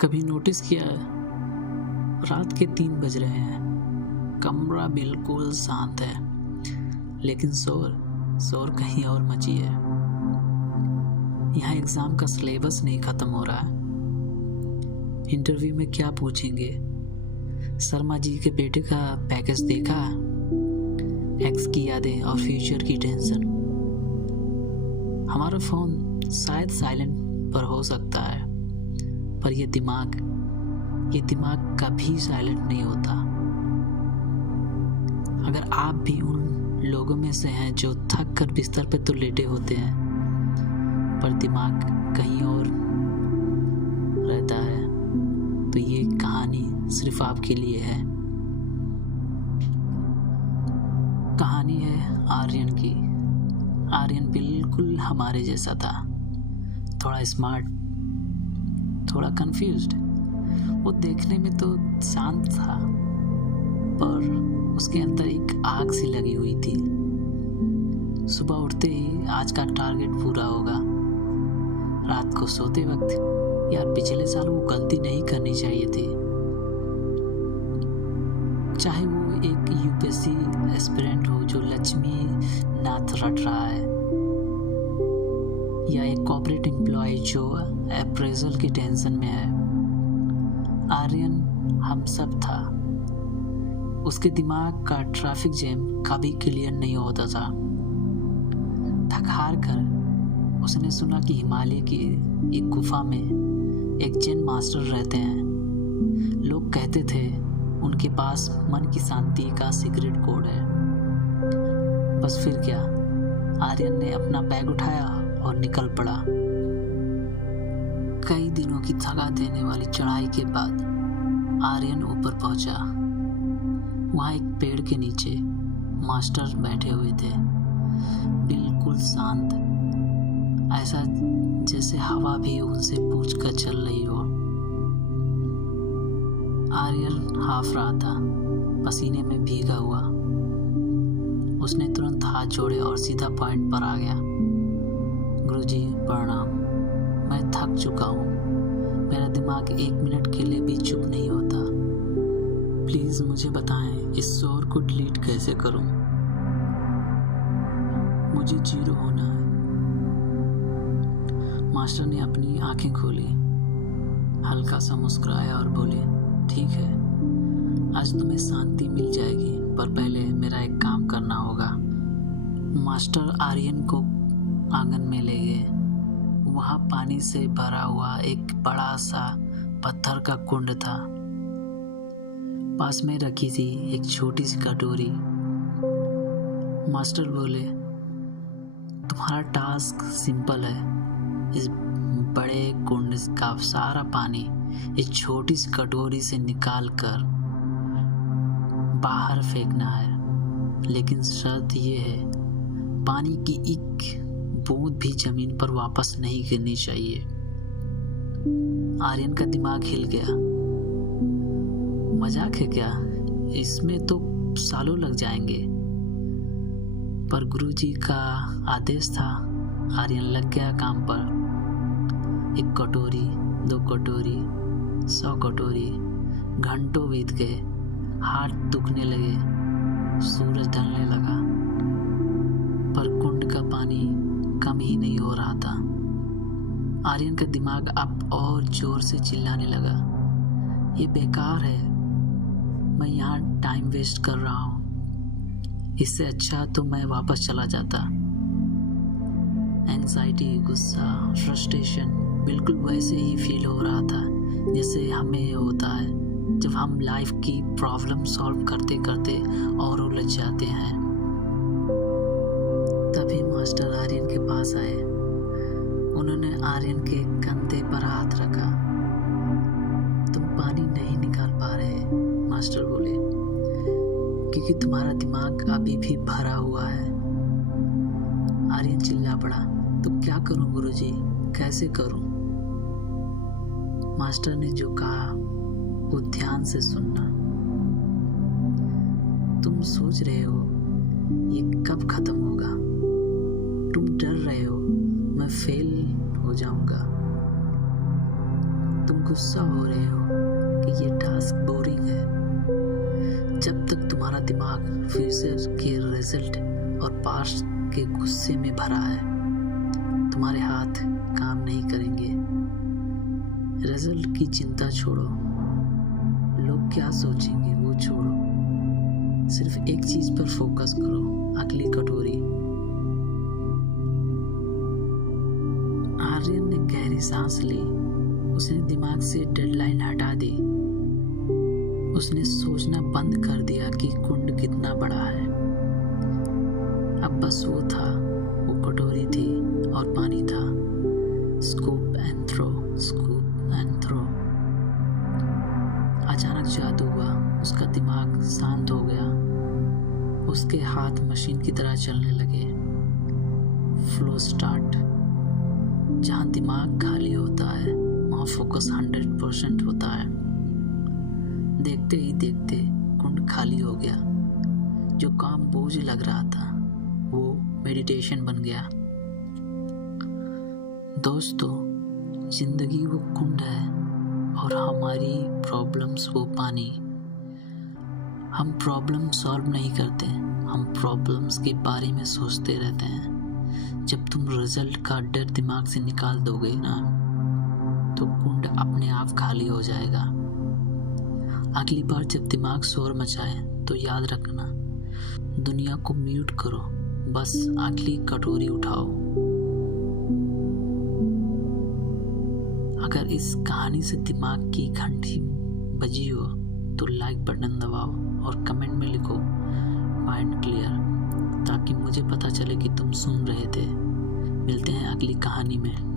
कभी नोटिस किया है रात के 3 बज रहे हैं, कमरा बिल्कुल शांत है, लेकिन शोर कहीं और मची है। यहाँ एग्जाम का सिलेबस नहीं खत्म हो रहा है। इंटरव्यू में क्या पूछेंगे? शर्मा जी के बेटे का पैकेज देखा, एक्स की यादें और फ्यूचर की टेंशन। हमारा फोन शायद साइलेंट पर हो सकता है, पर ये दिमाग कभी साइलेंट नहीं होता। अगर आप भी उन लोगों में से हैं जो थक कर बिस्तर पे तो लेटे होते हैं, पर दिमाग कहीं और रहता है, तो ये कहानी सिर्फ आपके लिए है। कहानी है आर्यन की। आर्यन बिल्कुल हमारे जैसा था, थोड़ा स्मार्ट, थोड़ा कंफ्यूज्ड। वो देखने में तो शांत था, पर उसके अंदर एक आग सी लगी हुई थी। सुबह उठते ही आज का टारगेट पूरा होगा। रात को सोते वक्त यार पिछले साल वो गलती नहीं करनी चाहिए थी। चाहे वो एक यूपीएससी एस्पिरेंट हो जो लक्ष्मी नाथ रट रहा है, या एक कॉर्पोरेट एम्प्लॉय जो अप्रेजल की टेंशन में है, आर्यन हम सब था। उसके दिमाग का ट्रैफिक जैम कभी क्लियर नहीं होता था। थक हार कर उसने सुना कि हिमालय की एक गुफा में एक जैन मास्टर रहते हैं। लोग कहते थे उनके पास मन की शांति का सीक्रेट कोड है। बस फिर क्या, आर्यन ने अपना बैग उठाया और निकल पड़ा। कई दिनों की थका देने वाली चढ़ाई के बाद आर्यन ऊपर पहुंचा। वहां एक पेड़ के नीचे मास्टर बैठे हुए थे, बिल्कुल शांत, ऐसा जैसे हवा भी उनसे पूछ कर चल रही हो। आर्यन हाफ रहा था, पसीने में भीगा हुआ। उसने तुरंत हाथ जोड़े और सीधा पॉइंट पर आ गया। गुरुजी प्रणाम, मैं थक चुका हूँ। मेरा दिमाग 1 मिनट के लिए भी चुप नहीं होता। प्लीज मुझे बताएं इस शोर को डिलीट कैसे करूं? मुझे 0 होना है। मास्टर ने अपनी आंखें खोली, हल्का सा मुस्कुराया और बोले, ठीक है, आज तुम्हें शांति मिल जाएगी, पर पहले मेरा एक काम करना होगा। मास्टर आर्यन को आंगन में ले गए। वहां पानी से भरा हुआ एक बड़ा सा पत्थर का कुंड था। पास में रखी थी एक छोटी सी कटोरी। मास्टर बोले, तुम्हारा टास्क सिंपल है। इस बड़े कुंड का सारा पानी इस छोटी सी कटोरी से निकाल कर बाहर फेंकना है, लेकिन शर्त यह है, पानी की एक बूंद भी जमीन पर वापस नहीं गिरनी चाहिए। आर्यन का दिमाग हिल गया। मजाक है क्या? इसमें तो सालों लग जाएंगे, पर गुरुजी का आदेश था। आर्यन लग गया काम पर। 1 कटोरी, 2 कटोरी, 100 कटोरी। घंटों बीत गए, हाथ दुखने लगे, सूरज ढलने लगा, पर कुंड का पानी कम ही नहीं हो रहा था। आर्यन का दिमाग अब और जोर से चिल्लाने लगा, ये बेकार है, मैं यहाँ टाइम वेस्ट कर रहा हूँ। इससे अच्छा तो मैं वापस चला जाता। एंजाइटी, गुस्सा, फ्रस्ट्रेशन बिल्कुल वैसे ही फील हो रहा था जैसे हमें होता है जब हम लाइफ की प्रॉब्लम सॉल्व करते करते और उलझ जाते हैं। तभी मास्टर आर्यन के पास आए। उन्होंने आर्यन के कंधे पर हाथ रखा। तुम पानी नहीं निकाल पा रहे, मास्टर बोले, क्योंकि तुम्हारा दिमाग अभी भी भरा हुआ है। आर्यन चिल्ला पड़ा, तो क्या करूं गुरुजी, कैसे करूं? मास्टर ने जो कहा वो ध्यान से सुनना। तुम सोच रहे हो ये कब खत्म होगा? तुम डर रहे हो मैं फेल हो जाऊंगा। तुम गुस्सा हो रहे हो कि ये टास्क बोरिंग है, जब तक तुम्हारा दिमाग फ्यूचर के रिजल्ट और पास्ट के गुस्से में भरा है, तुम्हारे हाथ काम नहीं करेंगे। रिजल्ट की चिंता छोड़ो, लोग क्या सोचेंगे वो छोड़ो, सिर्फ एक चीज पर फोकस करो, अगली कटोरी। आर्यन ने गहरी सांस ली। उसने दिमाग से डेडलाइन हटा दी। उसने सोचना बंद कर दिया कि कुंड कितना बड़ा है। अब बस वो था, वो कटोरी थी और पानी था। Scoop and throw, scoop and throw. अचानक जादू हुआ। उसका दिमाग शांत हो गया। उसके हाथ मशीन की तरह चलने लगे। Flow start. जहाँ दिमाग खाली होता है वहाँ फोकस 100% होता है। देखते ही देखते कुंड खाली हो गया। जो काम बोझ लग रहा था वो मेडिटेशन बन गया। दोस्तों, जिंदगी वो कुंड है और हमारी प्रॉब्लम्स वो पानी। हम प्रॉब्लम सॉल्व नहीं करते, हम प्रॉब्लम्स के बारे में सोचते रहते हैं। जब तुम रिजल्ट का डर दिमाग से निकाल दोगे ना, तो कुंड अपने आप खाली हो जाएगा। अगली बार जब दिमाग शोर मचाए तो याद रखना, दुनिया को म्यूट करो, बस अगली कटोरी उठाओ। अगर इस कहानी से दिमाग की घंटी बजी हो तो लाइक बटन दबाओ और कमेंट में लिखो माइंड क्लियर, ताकि मुझे पता चले कि तुम सुन रहे थे। मिलते हैं अगली कहानी में।